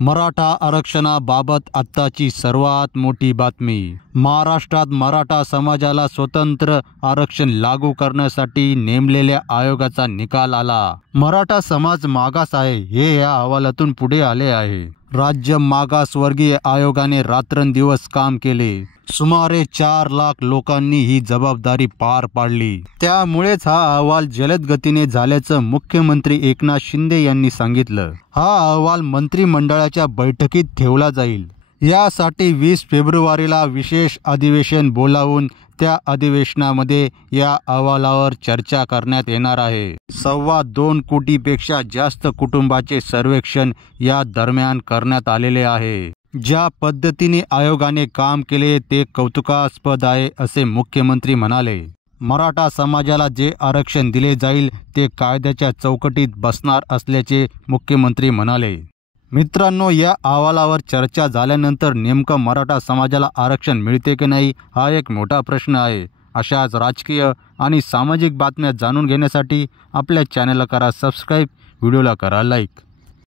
मराठा आरक्षणाबाबत आत्ताची सर्वात मोठी बातमी। महाराष्ट्रात मराठा समाजाला स्वतंत्र आरक्षण लागू करण्यासाठी नेमलेल्या आयोगाचा निकाल आला। मराठा समाज मागास आहे हे या अहवालातून पुढे आले आहे। राज्य मागासवर्गीय आयोगाने रात्रंदिवस काम केले। सुमारे 4 लाख लोकांनी ही जबाबदारी पार पाडली। त्यामुळेच हा अहवाल जलद गतीने झाल्याचं मुख्यमंत्री एकनाथ शिंदे यांनी सांगितलं। हा अहवाल मंत्रिमंडळाच्या बैठकीत ठेवला जाईल। यासाठी 20 फेब्रुवारीला विशेष अधिवेशन बोलावून त्या अधिवेशनामध्ये या अहवालावर चर्चा करण्यात येणार आहे। 2.25 कोटीपेक्षा जास्त कुटुंबाचे सर्वेक्षण या दरम्यान करण्यात आलेले आहे। ज्या पद्धतीने आयोगाने काम केले ते कौतुकास्पद आहे असे मुख्यमंत्री म्हणाले। मराठा समाजाला जे आरक्षण दिले जाईल ते कायद्याच्या चौकटीत बसणार असल्याचे मुख्यमंत्री म्हणाले। मित्रांनो, या अहवालावर चर्चा झाल्यानंतर नेमकं मराठा समाजाला आरक्षण मिळते की नाही हा एक मोठा प्रश्न आहे। अशाच राजकीय आणि सामाजिक बातम्या जाणून घेण्यासाठी आपल्या चॅनलला करा सबस्क्राईब, व्हिडिओला करा लाईक।